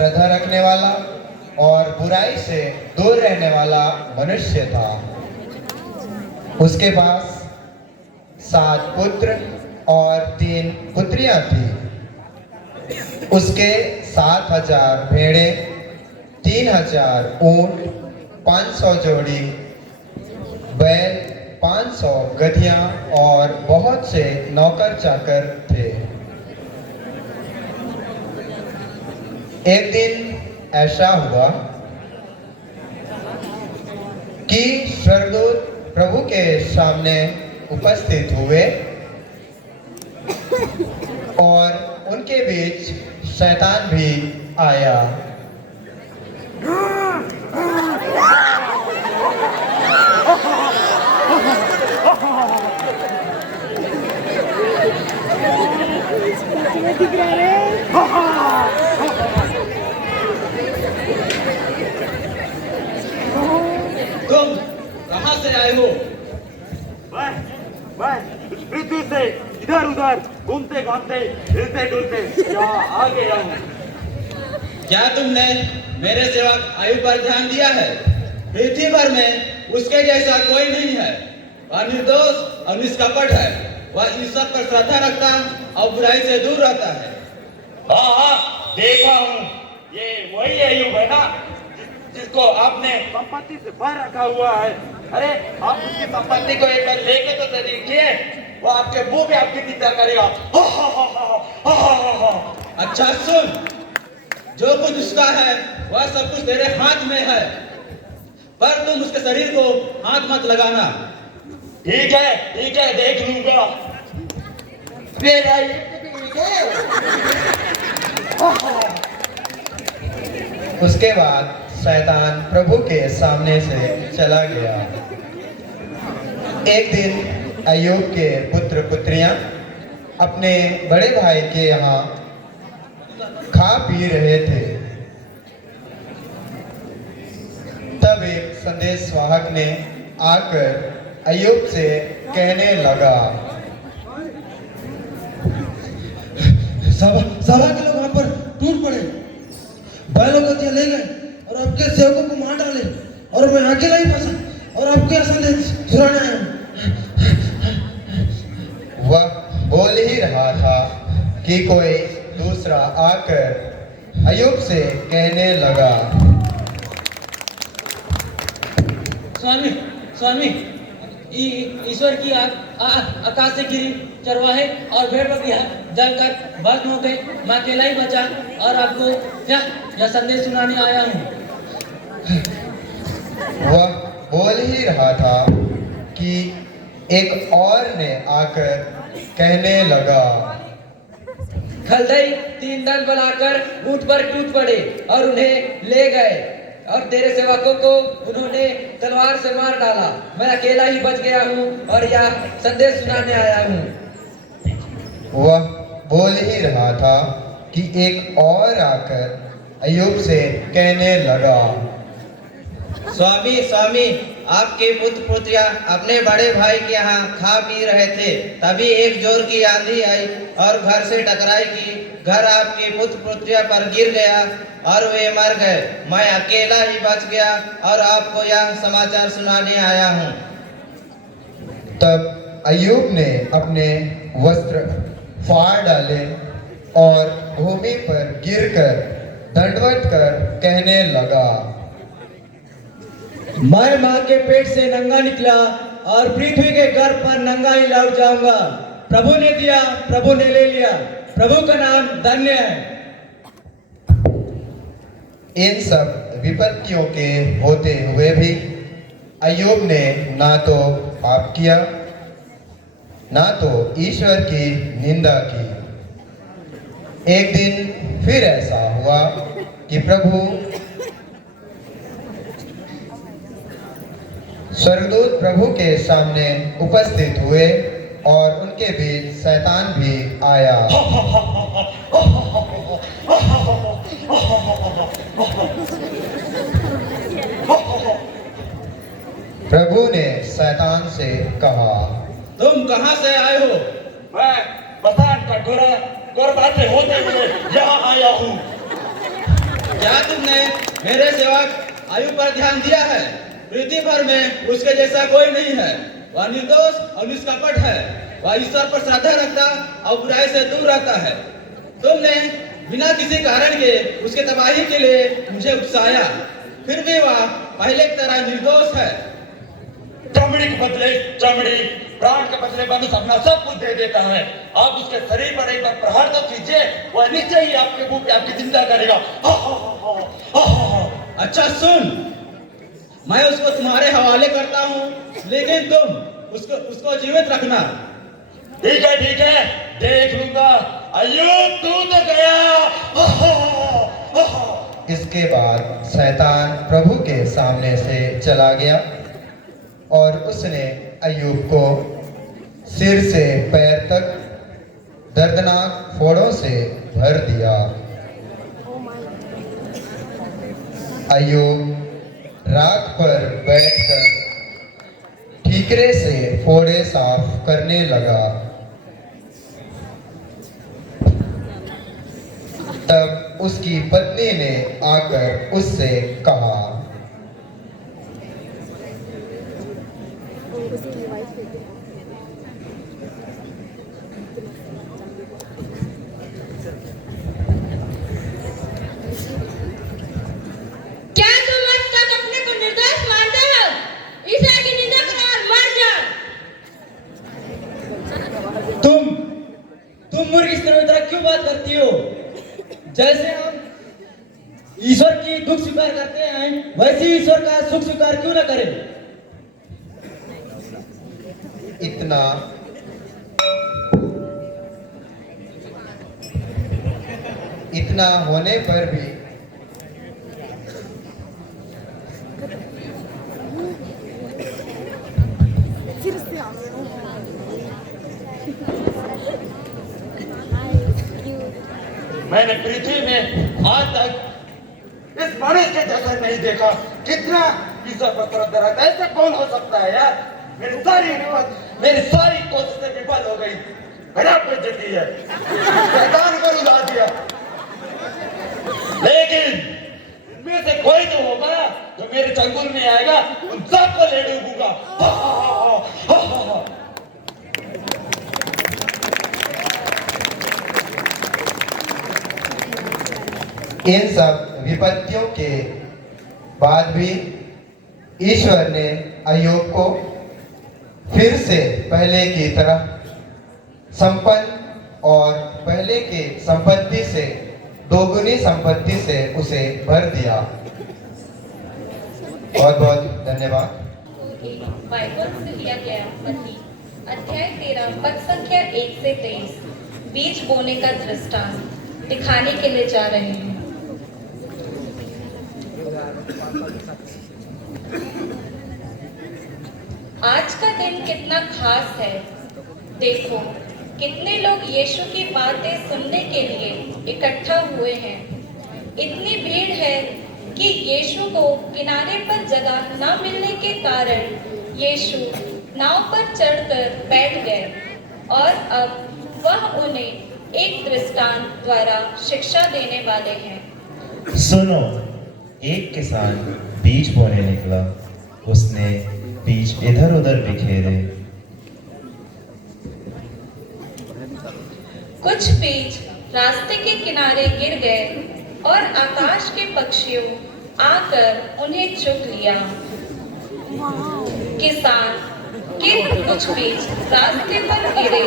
श्रद्धा रखने वाला और बुराई से दूर रहने वाला मनुष्य था। उसके पास 7 पुत्र और 3 पुत्रियां थी। उसके 7,000 भेड़ें, 3,000 ऊंट, 500 जोड़ी बैल, 500 गधियां और बहुत से नौकर चाकर थे। एक दिन ऐसा हुआ कि स्वर्गदूत प्रभु के सामने उपस्थित हुए और उनके बीच शैतान भी आया। तुम कहाँ से आए हो? मैं पृथ्वी से इधर उधर घूमते घामते हिलते डुलते यहाँ आ गया हूँ। क्या तुमने मेरे सेवक आयु पर ध्यान दिया है? पृथ्वी पर में उसके जैसा कोई नहीं है। वह निर्दोष और निष्कपट है। वह ईश्वर पर श्रद्धा रखता और बुराई से दूर रहता है। हाँ, देखा हूँ। ये वही अय्यूब है ना, जिसको आपने संपत्ति से भर रखा हुआ है। अरे आप उसकी संपत्ति को एक बार लेके तो देखिए, वो आपके मुंह पे आपकी निंदा करेगा। अच्छा सुन, जो कुछ उसका है वह सब कुछ तेरे हाथ में है, पर तुम उसके शरीर को हाथ मत लगाना। ठीक है, देख लूंगा। उसके बाद शैतान प्रभु के सामने से चला गया। एक दिन अय्यूब के पुत्र पुत्रियां अपने बड़े भाई के यहाँ खा पी रहे थे। तब एक संदेश वाहक ने आकर अय्यूब से कहने लगा, सभा के लोग वहां पर टूट पड़े, बैलों को ले गए और आपके सेवकों को मार डाले, और मैं अकेला ही फंसा और आपके संदेश सुनाने आया हूं। वह बोल ही रहा था कि कोई दूसरा आकर अय्यूब से कहने लगा, स्वामी, ईश्वर की आकाश से गिरी चरवाहे और भेड़ बकरियां जलकर भस्म हो गए। मैं अकेला ही बचा और आपको यह संदेश सुनाने आया हूँ। वह बोल ही रहा था कि एक और ने आकर कहने लगा, खलदई 3 दल बनाकर ऊंट पर टूट पड़े और उन्हें ले गए, और तेरे सेवकों को उन्होंने तलवार से मार डाला। मैं अकेला ही बच गया हूँ और यह संदेश सुनाने आया हूँ। वह बोल ही रहा था कि एक और आकर अय्यूब से कहने लगा, स्वामी, आपके पुत्र पुत्रियां अपने बड़े भाई के यहाँ खा पी रहे थे। तभी एक जोर की आंधी आई और घर से टकराई की घर आपके पुत्र पुत्रियां पर गिर गया और वे मर गए। मैं अकेला ही बच गया और आपको यह समाचार सुनाने आया हूँ। तब अय्यूब ने अपने वस्त्र फाड़ डाले और भूमि पर गिरकर दंडवत कर कहने लगा, मैं माँ के पेट से नंगा निकला और पृथ्वी के गर्भ पर नंगा ही लौट जाऊंगा। प्रभु ने दिया, प्रभु ने ले लिया, प्रभु का नाम धन्य है। इन सब विपत्तियों के होते हुए भी अय्यूब ने ना तो पाप किया, ना तो ईश्वर की निंदा की। एक दिन फिर ऐसा हुआ कि प्रभु स्वर्गदूत प्रभु के सामने उपस्थित हुए और उनके बीच शैतान भी आया। प्रभु ने शैतान से कहा, तुम कहाँ से आए हो? मैं बसान का गोरबा से होते हुए यहाँ आया हूँ। क्या तुमने मेरे सेवक आयु पर ध्यान दिया है? पृथ्वी भर में उसके जैसा कोई नहीं है। वह निर्दोष और निष्कपट है। वह ईश्वर पर श्रद्धा रखता और बुराई से दूर रहता है। तुमने बिना किसी कारण के उसके तबाही के लिए मुझे उकसाया, फिर भी वह पहले की तरह निर्दोष है। चमड़ी के बदले चमड़ी, प्राण के बदले मनुष्य अपना सब कुछ दे देता है। आप उसके शरीर पर एक बार प्रहार तो कीजिए, वह निश्चय ही आपके मुंह पे आपकी चिंता करेगा। अच्छा सुन, मैं उसको तुम्हारे हवाले करता हूँ, लेकिन तुम उसको जीवित रखना। ठीक है, देख लूंगा। अय्यूब तू तो गया। इसके बाद शैतान प्रभु के सामने से चला गया और उसने अय्यूब को सिर से पैर तक दर्दनाक फोड़ों से भर दिया। अय्यूब राख पर बैठकर ठीकरे से फोड़े साफ करने लगा। तब उसकी पत्नी ने आकर उससे कहा, क्या तुम अब तक अपने को निर्दोष मानते हो? ईसा की निंदा करो और मर जाओ। तुम मूर्ख इस तरह क्यों बात करती हो? जैसे हम ईश्वर की दुख स्वीकार करते हैं, वैसे ही ईश्वर का सुख स्वीकार क्यों न करें? इतना होने पर भी मैंने पृथ्वी में आज तक इस मनुष्य के जैसा नहीं देखा। कितना ईश्वर पर श्रद्धा रखता है, ऐसा कौन हो सकता है यार? मेरी सारी कोशिशें विफल हो गई। मेरा बेइज्जती है, शैतान को रुला दिया। लेकिन इनमें से कोई तो होगा जो मेरे चंगुल में आएगा, उन सबको ले डूबूंगा। इन सब विपत्तियों के बाद भी ईश्वर ने अय्यूब को फिर से पहले की तरह संपन्न और पहले की संपत्ति से दोगुनी संपत्ति से उसे भर दिया। बहुत बहुत धन्यवाद। बाइबल से लिया गया मत्ती अध्याय 13 पद संख्या 1 से 23 बीज बोने का दृष्टांत दिखाने के लिए जा रहे हैं। आज का दिन कितना खास है। देखो कितने लोग यीशु की बातें सुनने के लिए इकट्ठा हुए हैं। इतनी भीड़ है कि यीशु को किनारे पर जगह न मिलने के कारण यीशु नाव पर चढ़कर बैठ गए और अब वह उन्हें एक दृष्टांत द्वारा शिक्षा देने वाले हैं। सुनो, एक किसान बीज बोने निकला। उसने बीज इधर उधर बिखेरे। कुछ बीज रास्ते के किनारे गिर गए और आकाश के पक्षियों आकर उन्हें चुग लिया। किसान के कुछ बीज रास्ते पर गिरे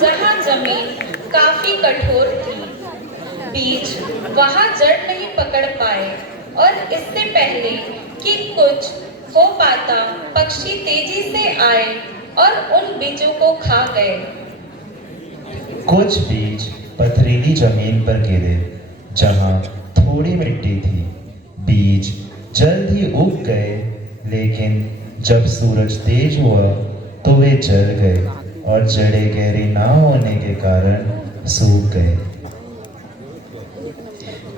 जहां जमीन काफी कठोर थी। बीज वहां जड़ नहीं पकड़ पाए और इससे पहले कि कुछ हो पाता पक्षी तेजी से आए और उन बीजों को खा गए। कुछ बीज पथरीली जमीन पर गिरे जहां थोड़ी मिट्टी थी। बीज जल्द ही उग गए, लेकिन जब सूरज तेज हुआ तो वे जल गए और जड़ें गहरी ना होने के कारण सूख गए।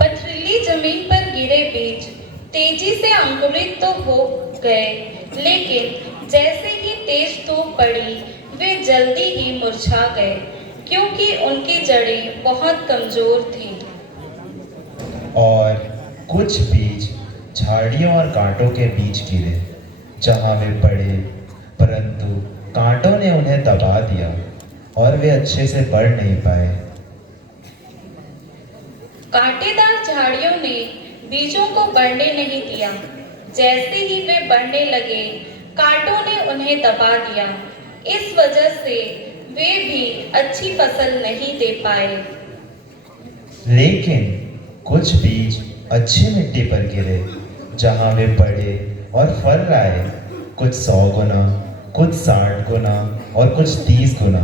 पथरीली जमीन पर गिरे बीज तेजी से अंकुरित तो हो गए, लेकिन जैसे ही तेज धूप पड़ी वे जल्दी ही मुरझा गए क्योंकि उनकी जड़ें बहुत कमजोर थीं। और कुछ बीज झाड़ियों और कांटों के बीच गिरे, जहां वे पड़े, परंतु कांटों ने उन्हें दबा दिया और वे अच्छे से बढ़ नहीं पाए। कांटेदार झाड़ियों ने बीजों को बढ़ने नहीं दिया। जैसे ही वे बढ़ने लगे, कांटों ने उन्हें दबा दिया। इस वजह से वे भी अच्छी फसल नहीं दे पाए। लेकिन कुछ बीज अच्छी मिट्टी पर गिरे, जहां वे पड़े और फल लाए, कुछ 100 गुना, कुछ 60 गुना और कुछ 30 गुना।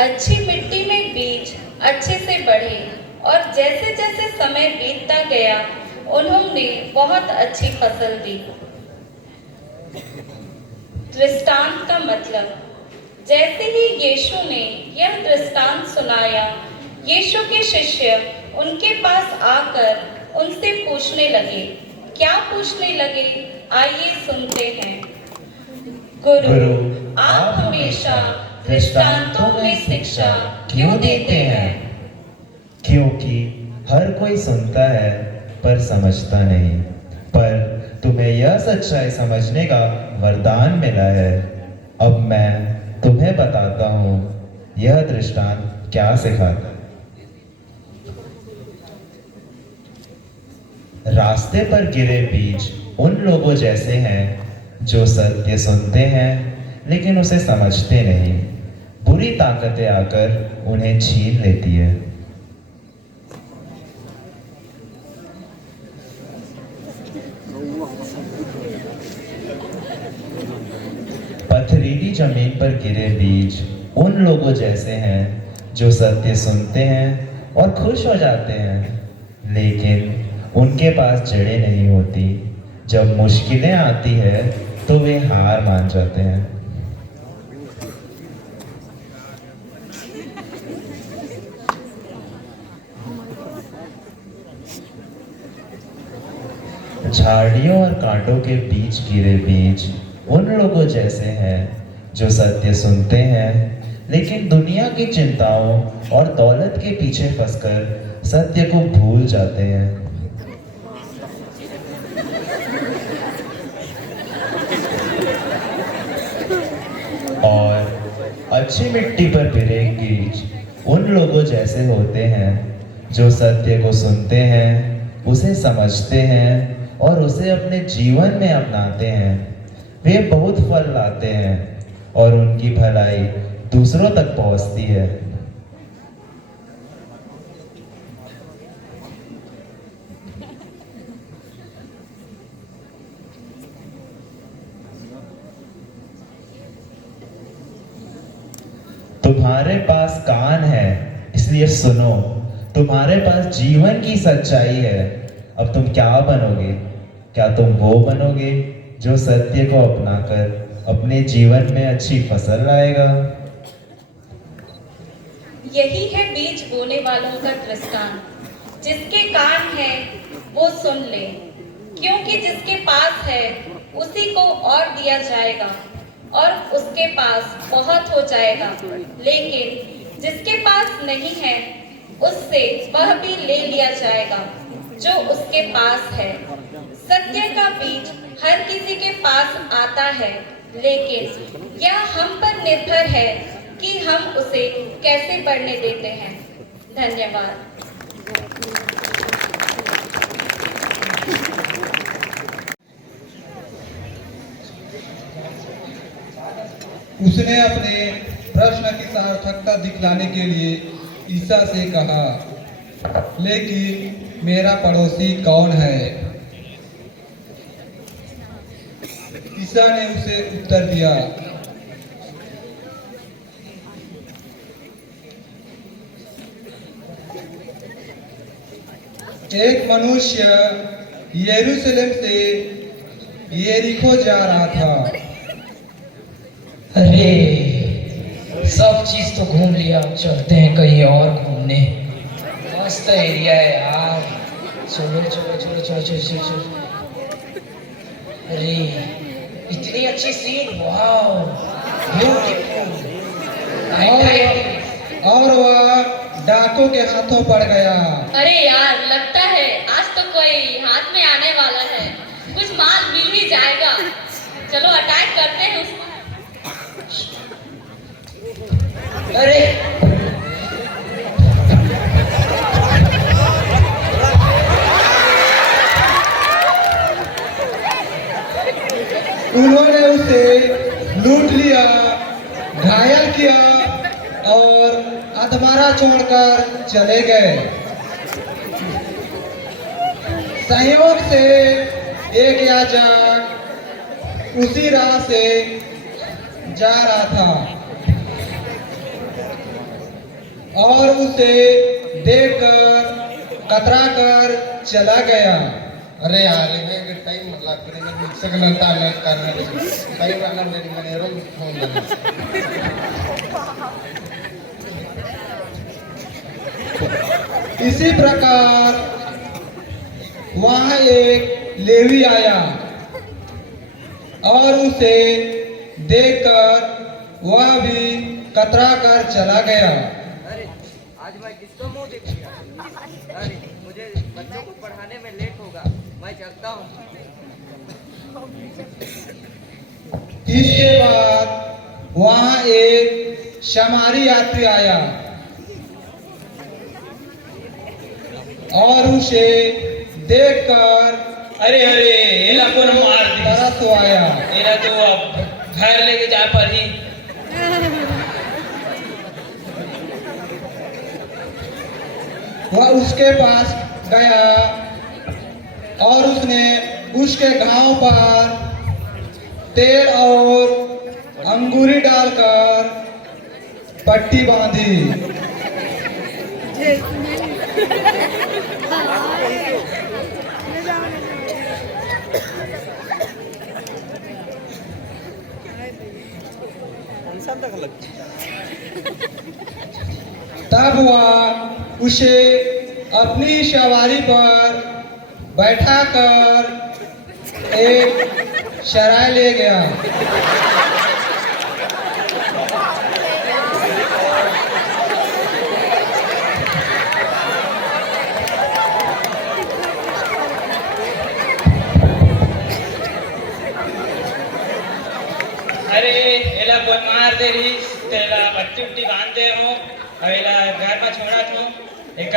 अच्छी मिट्टी में बीज अच्छे से बढ़े और जैसे जैसे समय बीतता गया, उन्होंने बहुत अच्छी फसल दी। दृष्टांत का मतलब, जैसे ही यीशु ने यह दृष्टांत सुनाया, यीशु के शिष्य उनके पास आकर उनसे पूछने लगे। क्या पूछने लगे? आइए सुनते हैं। गुरु, आप हमेशा दृष्टांतों में शिक्षा क्यों देते हैं? क्योंकि हर कोई सुनता है पर समझता नहीं, पर तुम्हें यह सच्चाई समझने का वरदान मिला है। अब मैं तुम्हें बताता हूँ यह दृष्टांत क्या सिखाता है। रास्ते पर गिरे बीज उन लोगों जैसे हैं जो सत्य सुनते हैं लेकिन उसे समझते नहीं। बुरी ताकतें आकर उन्हें छीन लेती है। पथरीली जमीन पर गिरे बीज उन लोगों जैसे हैं जो सत्य सुनते हैं और खुश हो जाते हैं, लेकिन उनके पास जड़ें नहीं होती। जब मुश्किलें आती है तो वे हार मान जाते हैं। झाड़ियों और कांटों के बीच गिरे बीज उन लोगों जैसे हैं जो सत्य सुनते हैं लेकिन दुनिया की चिंताओं और दौलत के पीछे फंसकर सत्य को भूल जाते हैं। और अच्छी मिट्टी पर गिरे बीज उन लोगों जैसे होते हैं जो सत्य को सुनते हैं, उसे समझते हैं और उसे अपने जीवन में अपनाते हैं। वे बहुत फल लाते हैं और उनकी भलाई दूसरों तक पहुंचती है। तुम्हारे पास कान है इसलिए सुनो, तुम्हारे पास जीवन की सच्चाई है। अब तुम क्या बनोगे? क्या तुम वो बनोगे जो सत्य को अपनाकर अपने जीवन में अच्छी फसल लाएगा? यही है बीज बोने वालों का दृष्टांत। जिसके कान है वो सुन ले, क्योंकि जिसके पास है उसी को और दिया जाएगा और उसके पास बहुत हो जाएगा, लेकिन जिसके पास नहीं है उससे वह भी ले लिया जाएगा जो उसके पास है। सत्य का बीज हर किसी के पास आता है, लेकिन यह हम पर निर्भर है कि हम उसे कैसे बढ़ने देते हैं। धन्यवाद। उसने अपने प्रश्न की सार्थकता दिखलाने के लिए ईसा से कहा, लेकिन मेरा पड़ोसी कौन है? ईसा ने उसे उत्तर दिया, एक मनुष्य यरूशलेम से यरीको जा रहा था। अरे सब चीज तो घूम लिया, चलते हैं कहीं और घूमने। मस्त एरिया है यार, चलो चलो चलो चलो चलो चलो चलो। अरे इतनी अच्छी सीन, वाओ ब्यूटीफुल। और वह डाकू के हाथों पड़ गया। अरे यार, लगता है आज तो कोई हाथ में आने वाला है। कुछ माल मिल ही जाएगा। चलो अटैक करते हैं उस पर। अरे उन्होंने उसे लूट लिया, घायल किया और अधमरा छोड़कर चले गए। संयोग से एक याजक उसी राह से जा रहा था और उसे देखकर कतरा कर चला गया। अरे यार ये टाइम मतलब करेंगे सगलंता लग कर कई बार ना मैंने रूम फोन लगा। इसी प्रकार वहां एक लेवी आया और उसे देखकर वह भी कतरा कर चला गया। अरे आज मैं किसको मुंह दिखाऊंगा? अरे मुझे बच्चों को पढ़ाने में लेट होगा, मैं चलता हूँ। इसके बाद वहां एक शमारी यात्री आया और उसे देखकर अरे अरे एला कोन मार दी तरस आया। एला तो अब घर लेके जा पर ही वह उसके पास गया और उसने उसके घाव पर तेल और अंगूरी डालकर पट्टी बांधी। तब वह उसे अपनी सवारी पर बैठाकर एक शराय ले गया। अरे एला कोन मार दे रही तेला पट्टी उट्टी बांध दे हूँ एला घर में छोड़ा थू एक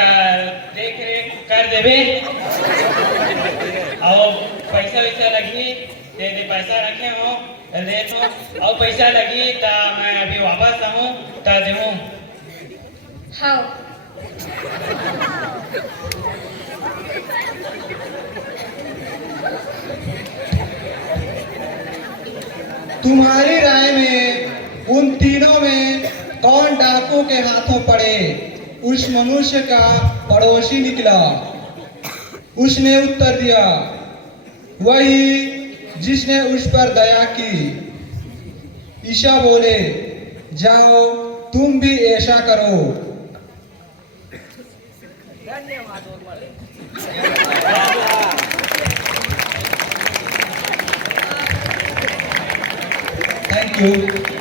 देख रेख कर देबे और पैसा वैसा लगी दे पैसा रखे हो ले तो और पैसा लगी ता मैं अभी वापस आऊँ ता देऊँ। हाँ तुम्हारी राय में उन तीनों में कौन डाकू के हाथों पड़े? उस मनुष्य का पड़ोसी निकला। उसने उत्तर दिया, वही जिसने उस पर दया की। ईशा बोले, जाओ तुम भी ऐसा करो। Thank you.